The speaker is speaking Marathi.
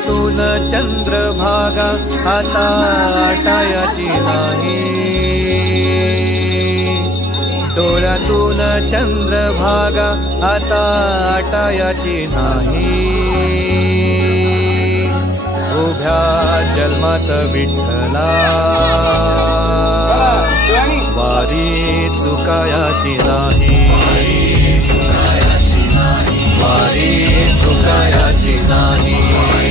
डोळ्यातून चंद्रभागा आता आटायाची नाही, डोळ्यातून चंद्रभागा आता आटायाची नाही. उभ्या जन्मात विठ्ठला वारी चुकायाची नाही, वारी चुकायाची नाही.